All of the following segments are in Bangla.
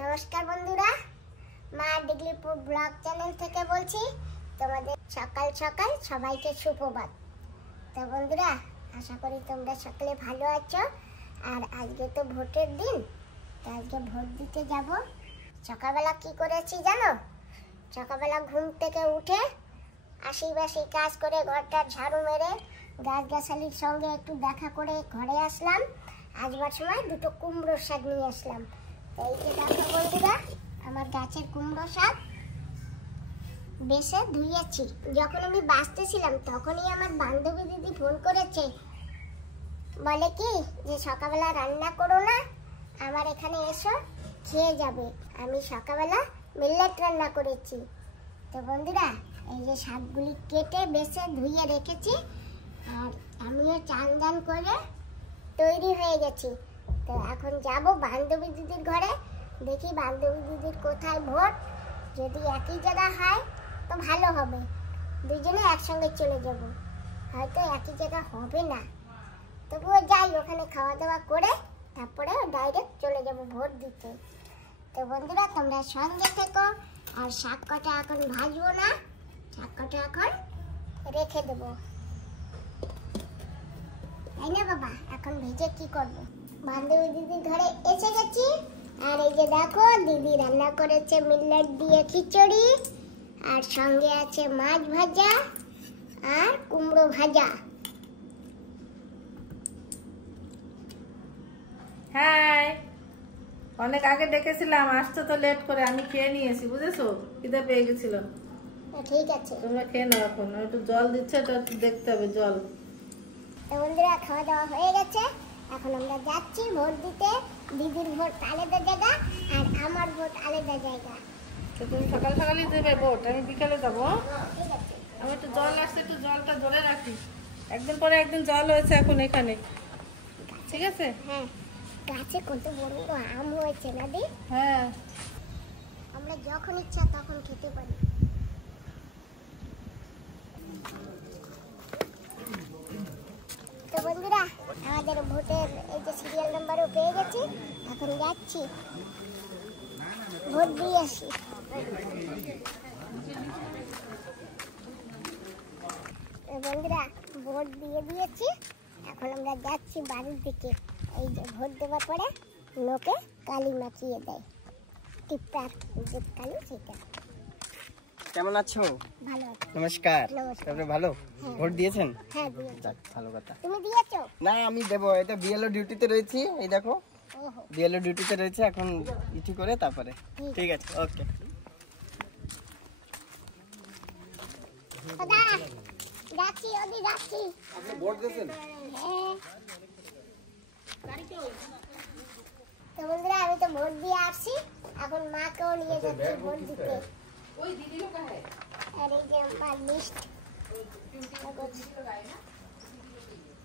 নমস্কার বন্ধুরা, মা ডিগলিপুর ব্লগ চ্যানেল থেকে বলছি। তোমাদের সকাল সকাল সবাইকে সুপ্রভাত। তো বন্ধুরা, আশা করি তোমরা সকলে ভালো আছো। আর আজকে তো ভোটের দিন, তো আজকে ভোট দিতে যাব। সকালবেলা কি করেছি জানো? সকালবেলা ঘুম থেকে উঠে আশি কাজ করে ঘরটা ঝাড়ু মেরে গাছগাছালির সঙ্গে একটু দেখা করে ঘরে আসলাম। আসবার সময় দুটো কুমড়ো শাক নিয়ে আসলাম। এই যে দেখো বন্ধুরা, আমার গাছের কুমড়ো শাক বেছে ধুয়েছি। যখন আমি বাঁচতেছিলাম তখনই আমার বান্ধবী দিদি ফোন করেছে, বলে কি যে সকালবেলা রান্না করো না, আমার এখানে এসো, খেয়ে যাবে। আমি সকালবেলা মিলেট রান্না করেছি। তো বন্ধুরা, এই যে শাকগুলি কেটে বেছে ধুয়ে রেখেছি, আর আমিও চান দান করে তৈরি হয়ে গেছি। তো এখন যাব বান্ধবী দিদির ঘরে, দেখি বান্ধবী দিদির কোথায় ভোট। যদি একই জায়গা হয় তো ভালো হবে, দুজনে একসঙ্গে চলে যাব। হয়তো একই জায়গা হবে না, তবুও যাই, ওখানে খাওয়া দাওয়া করে তারপরে ডাইরেক্ট চলে যাব ভোট দিতে। তো বন্ধুরা, তোমরা সঙ্গে থেকো। আর শাক কটা এখন ভাজবো না, শাক কটা এখন রেখে দেবো, তাই না বাবা? এখন ভেজে কি করবো? বান্ধবী দিদির ঘরে এসে গেছি। আর এই যে দেখো, দিদি রান্না করেছে মিলেট দিয়ে খিচুড়ি, আর সঙ্গে আছে মাছ ভাজা আর কুমড়ো ভাজা। হাই, অনেক আগে ডেকেছিলাম, আসতে তো লেট করে, আমি খেয়ে নিয়েছি, বুঝেছো? খিদে পেয়ে গেছিল। ঠিক আছে, তোমরা খেয়ে নাও। এখন একটু জল দিচ্ছে, এটা দেখতে হবে জল। তো বন্ধুরা, খাওয়া দাওয়া হয়ে গেছে। এখন আমরা যাচ্ছি ভোট দিতে। দিদির ভোট আলাদা জায়গা আর আমার ভোট আলাদা জায়গা। তো তুমি সকাল সকালই দেবে ভোট, আমি বিকালে যাবো। ঠিক আছে, আমি একটু জল আসছে, একটু জলটা ধরে রাখি। একদিন পরে একদিন জল হয়েছে এখন এখানে, ঠিক আছে? হ্যাঁ, গাছে কত বড় বড় আম হয়েছে না দি? হ্যাঁ, আমরা যখন ইচ্ছা তখন খেতে পারি। তো বন্ধুরা, আমাদের ভোটের এই যে সিরিয়াল নাম্বারও পেয়ে গেছি। এখন যাচ্ছি ভোট দিয়ে আসি। বন্ধুরা, ভোট দিয়ে দিয়েছি, এখন আমরা যাচ্ছি বাড়ির দিকে। এই যে ভোট দেওয়ার পরে লোকে কালি মাখিয়ে দেয়, টিপটার যে কালি, সেটা। কেমন আছো? ভালো আছে। নমস্কার। নমস্কার। তারপরে ভালো? হ্যাঁ। ভোট দিয়েছেন? হ্যাঁ, দিয়েছি। যাক, ভালো কথা। তুমি দিয়েছো? না, আমি দেবো। এটা বিএলও ডিউটিতে রয়েছি, এই দেখো ওহো, বিএলও ডিউটিতে রয়েছে, এখন ইটি করে তারপরে। ঠিক আছে, ওকে। দাদা, যাচ্ছি, ওদি যাচ্ছি। আপনি ভোট দিয়েছেন? হ্যাঁ। তো বন্ধুরা, আমি তো ভোট দিয়ে আসছি, এখন মাকেও নিয়ে যাচ্ছি ভোট দিতে। আর এই যে আমার লিস্ট,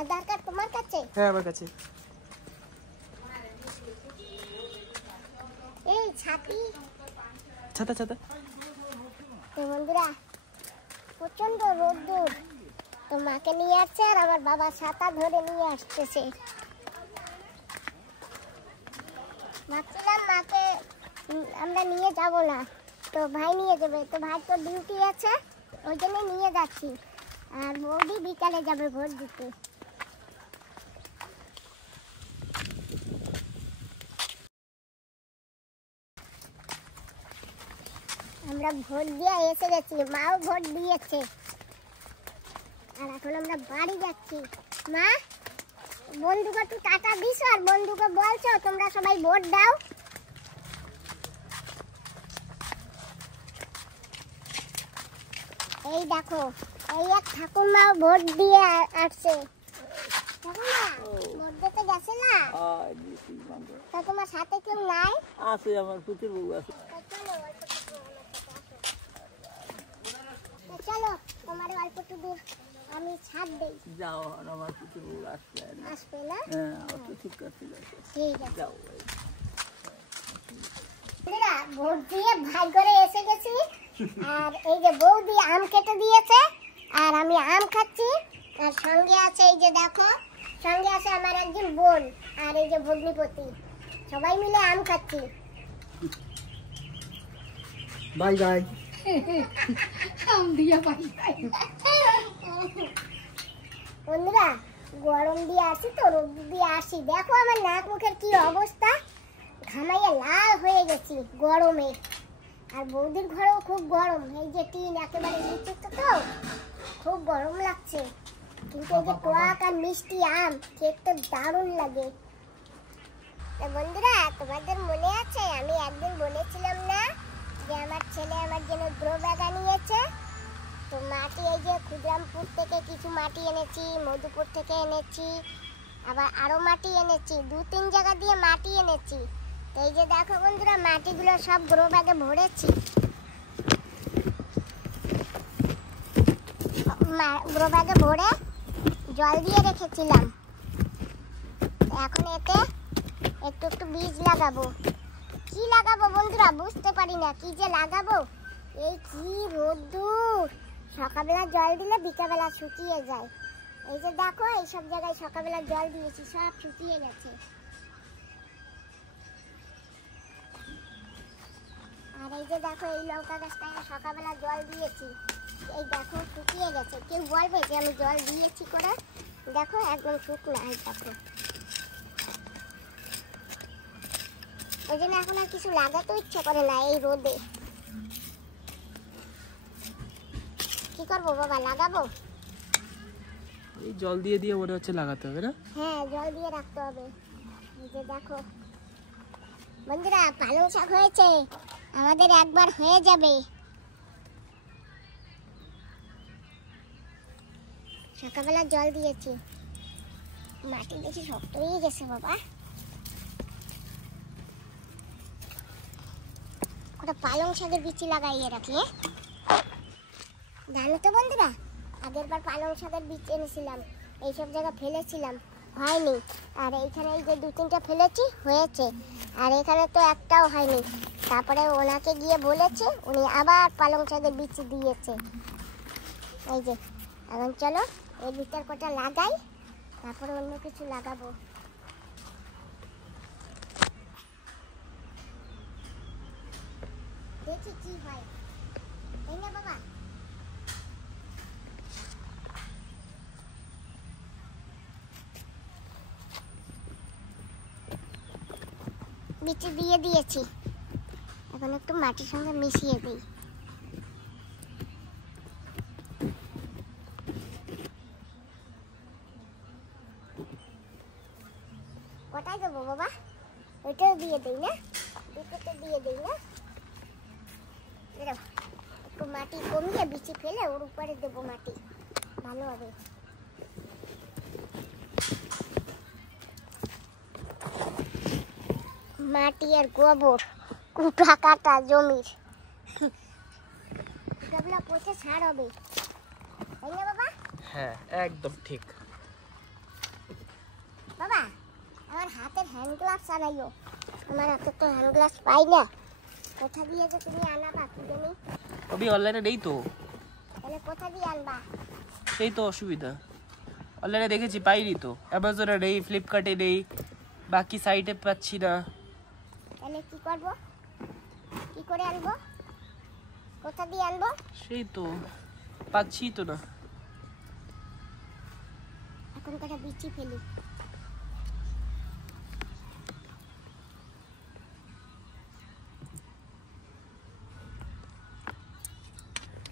আধার কার্ড তোমার কাছে? হ্যাঁ, আমার কাছে। এই ছাতি। ছাতা ছাতা। তো বন্ধুরা, প্রচন্ড রোদ্দুর, তো মাকে নিয়ে আসছে, আর আমার বাবা ছাতা ধরে নিয়ে আসতেছে। ভাবছিলাম মাকে আমরা নিয়ে যাব না, তো ভাই নিয়ে যাবে। তো ভাই তো ডিউটি আছে, ওই জন্য নিয়ে যাচ্ছি। আর বৌদি বিকালে যাবে ভোট দিতে। আমরা ভোট দিয়ে এসে গেছি, মাও ভোট দিয়েছে। আর এখন আমরা বাড়ি যাচ্ছি। মা, বন্ধুকে একটু টাটা দিছো আর বন্ধুকে বলছো তোমরা সবাই ভোট দাও। এই দেখো, এই এক ঠাকুরমাও ভোট দিয়ে আসছে। ঠাকুরমা, ভোট দিতে গেছে না? তা তোমার সাথে কেউ নাই? আছে, আমার পুতুর বউ আছে। চলো, তোমার অল্পটু দূর আমি ছাড় দেই। যাও, আমার পুতুর বউ আসবে। আসবে না? হ্যাঁ, অত ঠিক আছে, ঠিক আছে। যাও। ভোট দিয়ে ভাই করে এসে গেছি। আর এই যে বৌদি আম কেটে দিয়েছে, আর আমি আম খাচ্ছি। আর সঙ্গে আছে, এই যে দেখো, সঙ্গে আছে আমার একজন বোন, আর এই যে ভগ্নিপতি। সবাই মিলে আম খাচ্ছি। Bye bye. বন্ধুরা গরম দিয়ে আসি তো, রোদ দিয়ে আসি, দেখো আমার নাক মুখের কি অবস্থা, ঘামাইয়া লাল হয়ে গেছি গরমে। আর বৌদির ঘরেও খুব গরম, এই যে টিন একেবারে নিচে তো খুব গরম লাগছে। কিন্তু এই যে কোয়াক আর মিষ্টি আম খেতে দারুণ লাগে। তা বন্ধুরা তোমাদের মনে আছে আমি একদিন বলেছিলাম না যে আমার ছেলে আমার জন্য গ্রো ব্যাগ আনিয়েছে? তো মাটি এই যে ক্ষুদ্রামপুর থেকে কিছু মাটি এনেছি, মধুপুর থেকে এনেছি, আবার আরো মাটি এনেছি, 2-3 জায়গা দিয়ে মাটি এনেছি। তো এই যে দেখো বন্ধুরা মাটিগুলো সব গ্রো ব্যাগে ভরেছি, গ্রো ব্যাগে ভরে জল দিয়ে রেখেছিলাম। এখন এতে একটু একটু বীজ লাগাবো। কি লাগাবো বন্ধুরা বুঝতে পারি না, কি যে লাগাবো। এই কি রোদ্দুর, সকালবেলা জল দিলে বিকালবেলা শুকিয়ে যায়। এই যে দেখো এইসব জায়গায় সকালবেলা জল দিয়েছি, সব শুকিয়ে গেছে। আর এই যে দেখো এই লঙ্কা গাছটাকে সকালবেলা জল দিয়েছি, এই দেখো শুকিয়ে গেছে। কেউ বলবে যে আমি জল দিয়েছি করে? দেখো একদম শুকনো। এই দেখো ওই জন্য এখন আর কিছু লাগাতে ইচ্ছে করে না এই রোদে। কি করবো বাবা, লাগাবো? এই জল দিয়ে দিয়ে মনে হচ্ছে লাগাতে হবে না? হ্যাঁ জল দিয়ে রাখতে হবে। এই যে দেখো বন্ধুরা পালং শাক হয়েছে, আমাদের একবার হয়ে যাবে। সকালবেলা জল দিয়েছি, মাটি দেখি শক্ত হয়ে গেছে বাবা। ওটা পালং শাকের বিচি লাগাইয়ে রাখি। জানো তো বন্ধুরা আগের বার পালং শাকের বীজ এনেছিলাম, এইসব জায়গা ফেলেছিলাম, হয়নি। আর এইখানে এই যে 2-3টা ফেলেছি হয়েছে, আর এখানে তো একটাও হয়নি। তারপরে ওনাকে গিয়ে বলেছে, উনি আবার পালং শাকের বীজ দিয়েছে। এই যে এখন চলো এর ভিতর কটা লাগাই, তারপরে অন্য কিছু লাগাবো। দেখি কি হয়, তাই না বাবা? বিচি দিয়ে দিয়েছি, এখন একটু মাটির সঙ্গে মিশিয়ে দিই। কোথায় দেবো বাবা? ওইটাও দিয়ে দিই না, দুটোতে দিয়ে দিই না। একটু মাটি কমিয়ে বিচি ফেলে ওর উপরে দেবো মাটি, ভালো হবে। মাটি আর গোবর কুটা কাটা জমির, এগুলো পচে ছাড় হবে, তাই না বাবা? হ্যাঁ একদম ঠিক। বাবা আমার হাতের হ্যান্ড গ্লাভস আনাইও, আমার হাতে তো হ্যান্ড গ্লাভস পাই না। কোথা দিয়ে যে তুমি আনাবা কি জানি? অভি অনলাইনে নেই তো। তাহলে কোথা দিয়ে আনবা? সেই তো অসুবিধা, অনলাইনে দেখেছি পাইনি তো, অ্যামাজনে নেই, ফ্লিপকার্টে নেই, বাকি সাইটে পাচ্ছি না। তাহলে কি করব, কি করে আনবো, কোথা দিয়ে আনবো? সেই তো পাচ্ছি তো না। এখন কটা বিচি ফেলি।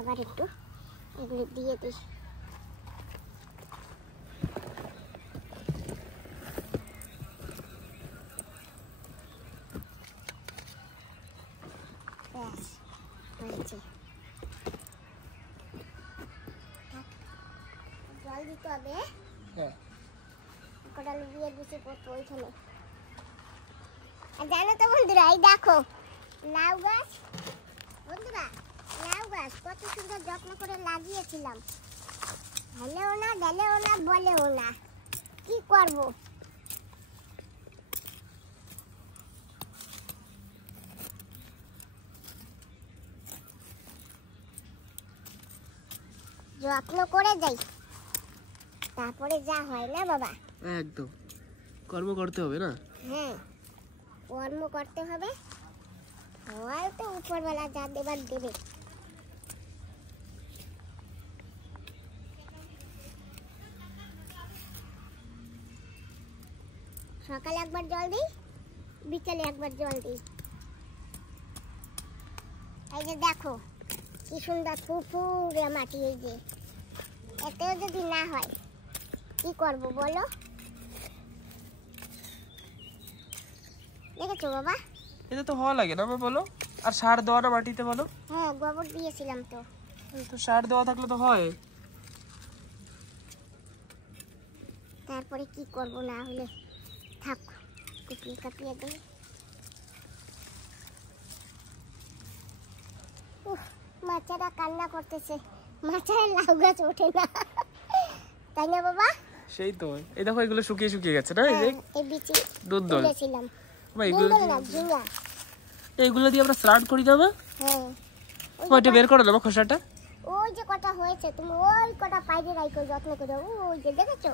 আবার একটু এগুলো দিয়ে দিই। ব্যাস হয়েছে। জল দিতে হবে, হ্যাঁ কটা দিয়ে দিচ্ছি পড়তো ওইখানে। আর জানো তো বন্ধুরা এই দেখো লাউ গাছ, বন্ধুরা লাউ গাছ কত সুন্দর যত্ন করে লাগিয়েছিলাম, হেলেও না ঢেলেও না বলেও না, কি করব? যত্ন করে যাই, তারপরে যা হয় না বাবা। একদম কর্ম করতে হবে না? হ্যাঁ কর্ম করতে হবে, উপরওয়ালা যা দেবার দেবে। সকালে একবার জল দিই, বিকেলে একবার জল দিই। এই যে দেখো কি সুন্দর ফুরফুরে মাটি। এই যে এতেও যদি না হয় কি করব বলো? দেখেছো বাবা? এটা তো হওয়া লাগে না বলো। আর সার দেওয়া না মাটিতে বলো? হ্যাঁ গোবর দিয়েছিলাম তো। তো সার দেওয়া থাকলে তো হয়। তারপরে কি করব না হলে থাক কুপিয়ে কাপিয়ে দেই। মাছারা কান্না করতেছে, মাছায় লাউ গাছ ওঠে না, তাই না বাবা? সেই তো। এই দেখো এগুলো শুকিয়ে শুকিয়ে গেছে না? এই যে এই বিচি দুধ দল তুলেছিলাম। ভাই এগুলো না ঝিঙ্গা। এইগুলো দিয়ে আমরা স্নান করি না? হ্যাঁ ওইটা বের করে দেবো খোসাটা। ওই যে কটা হয়েছে তুমি ওই কটা পাইরে রাখো যত্ন করে। ওই যে দেখেছো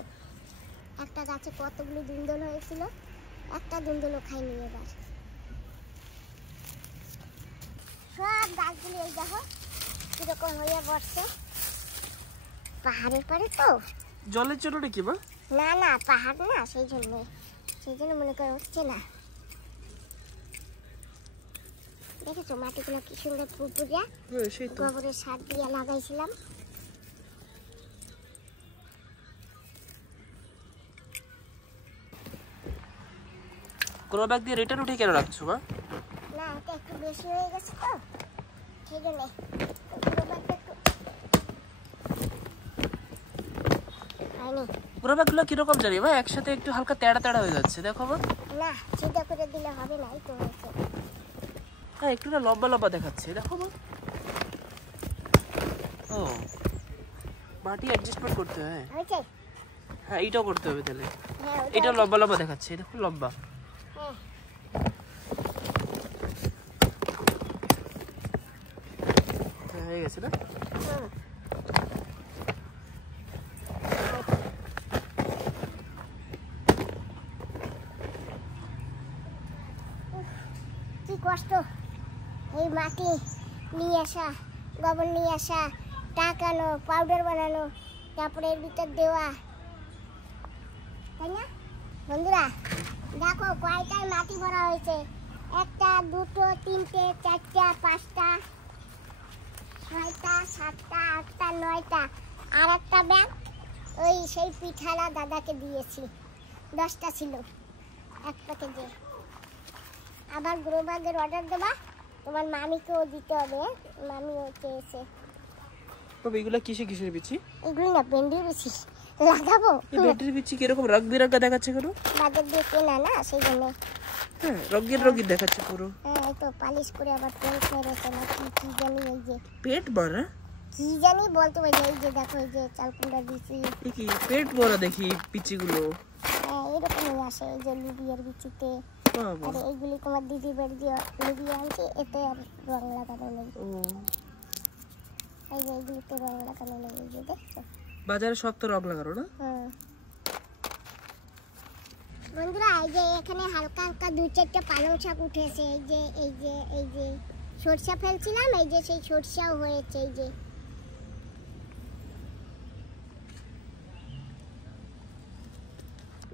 একটা গাছে কতগুলো দুন্দল হয়েছিল, একটা দুন্দলও খাইনি এবার। সব গাছগুলি এই দেখো কিরকম হয়ে বসছে। পাহাড়ের পরে তো জলের জন্য নাকি মা? না না পাহাড় না, সেই জন্য মনে করে হচ্ছে না। দেখেছো মাটিগুলো কি সুন্দর ফুরফুরিয়া, সেই তো। গোবরের সার দিয়ে লাগাইছিলাম। গ্রো ব্যাগ দিয়ে রিটার্ন উঠে কেন রাখছো মা? না এটা একটু বেশি হয়ে গেছে তো সেই জন্য গ্রো ব্যাগগুলো কিরকম জানি ভাই? একসাথে একটু হালকা তেড়া তেড়া হয়ে যাচ্ছে দেখো মা। না সিধা করে দিলে হবে না, এই তো হয়েছে। হ্যাঁ একটু না লম্বা লম্বা দেখাচ্ছে দেখো মা। ও মাটি অ্যাডজাস্টমেন্ট করতে হয়। হয়েছে? হ্যাঁ এইটাও করতে হবে তাহলে। হ্যাঁ এটা লম্বা লম্বা দেখাচ্ছে দেখো লম্বা। হ্যাঁ হ্যাঁ হয়ে গেছে না? কি কষ্ট এই মাটি নিয়ে আসা, গোবর নিয়ে আসা, টাকানো, পাউডার বানানো, তারপরে এর ভিতর দেওয়া, তাই না বন্ধুরা? দেখো কয়টায় মাটি ভরা হয়েছে। একটা, দুটো, তিনটে, চারটা, পাঁচটা, ছয়টা, সাতটা, আটটা, নয়টা। আর একটা ব্যাগ ওই সেই পিঠালা দাদাকে দিয়েছি, 10টা ছিল এক প্যাকেজে। আবার গ্রো ব্যাগের অর্ডার দেবা, তোমার মামিকেও দিতে হবে, মামিও চেয়েছে। তবে এগুলো কিসের বিচি? এগুলো না ভেন্ডির বিচি লাগাবো। এই ভেন্ডির বিচি কিরকম রং বেরঙা দেখাচ্ছে কেন? বাজার দিয়ে কেনা না সেই জন্য। হ্যাঁ রঙিন দেখাচ্ছে পুরো। হ্যাঁ এই তো পালিশ করে আবার পেন্ট মেরেছে না কি জানি। এই যে পেট ভরা কি জানি বলতে পারি। এই যে দেখো এই যে চালকুমড়া দিছি, কি পেট ভরা দেখি বিচিগুলো। হ্যাঁ এরকমই আসে এই যে লুবিয়ার বিচিতে। বাবা আর এইগুলি তোমার দিদি বাড়ি দিয়ে লুবিয়া আনছি, এতে আর রং লাগানো নেই। ও এই যে এইগুলিতে রং লাগানো নেই, এই যে দেখছো বাজারে সব তো রং লাগানো না? বন্ধুরা এই যে এখানে হালকা হালকা 2-4টা পালং শাক উঠেছে। এই যে সরষা ফেলছিলাম, এই যে সেই সরষাও হয়েছে। এই যে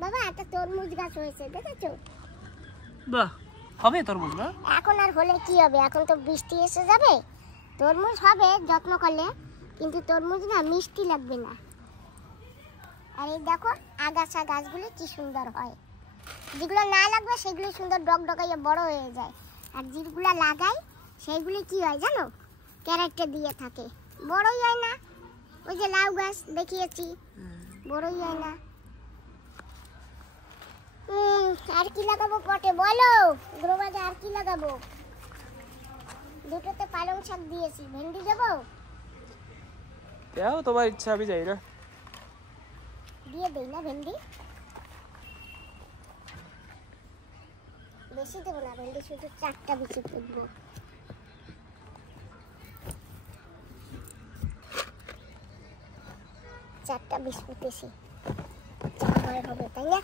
বাবা একটা তরমুজ গাছ হয়েছে দেখেছো? বাহ হবে তরমুজ না? এখন আর হলে কি হবে, এখন তো বৃষ্টি এসে যাবে। তরমুজ হবে যত্ন করলে, কিন্তু তরমুজ না মিষ্টি লাগবে না। আর এই দেখো আগাছা গাছগুলো কি সুন্দর হয়। যেগুলো না লাগবে সেগুলো সুন্দর ডগডগাইয়ে বড় হয়ে যায়, আর যেগুলো লাগাই সেইগুলি কি হয় জানো? ক্যারেক্টার দিয়ে থাকে, বড়ই হয় না। ওই যে লাউ গাছ দেখিয়েছি, বড়ই হয় না। আর কি লাগাবো পটে বলো? গ্রো ব্যাগে আর কি লাগাবো? দুটোতে পালং শাক দিয়েছি, ভেন্ডি দেবো? দাও তোমার ইচ্ছা, আমি যাই না। দিয়ে দেই না ভেন্ডি? বেশি দেবো না ভেন্ডি, শুধু 4টা বিচি পুঁতবো। চারটা বিচ পুঁতেছি, 4 হবে তাই না?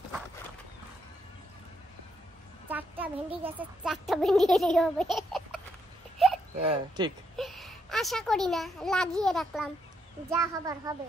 4টা ভেন্ডি গাছে 4টা ভেন্ডি হবে। হ্যাঁ ঠিক। আশা করি না, লাগিয়ে রাখলাম, যা হবার হবে।